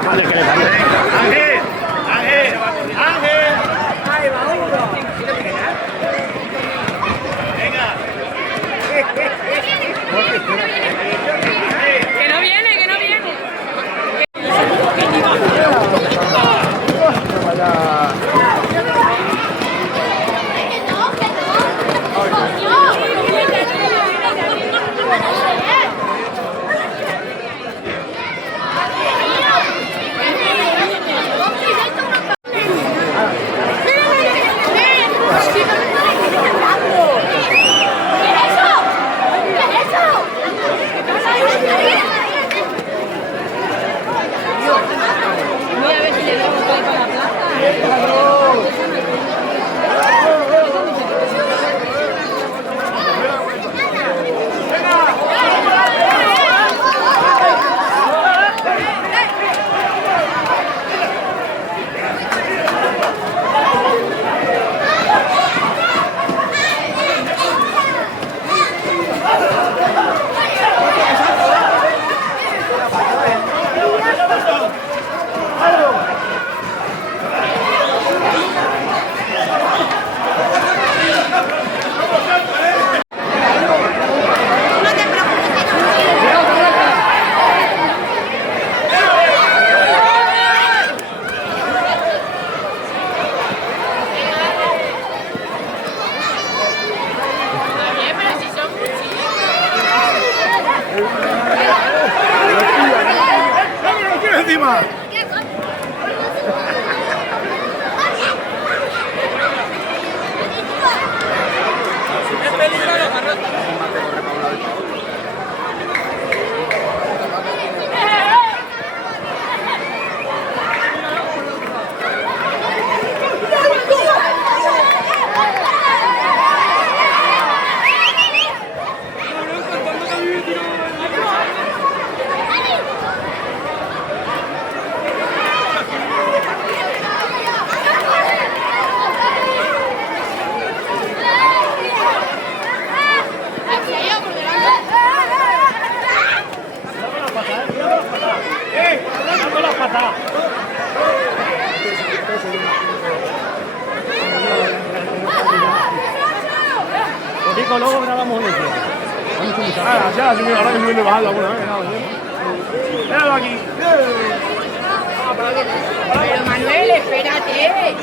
Ángel, Ángel, Ángel. Ahí va uno. Venga. Que no viene, que no viene. Voy a ver si le damos todo para la plaza. Encima. Dando las patadas. Rico, luego grabamos el ya, si me ahora que me viene bajando alguna vez. Míralo aquí. Pero Manuel, espérate.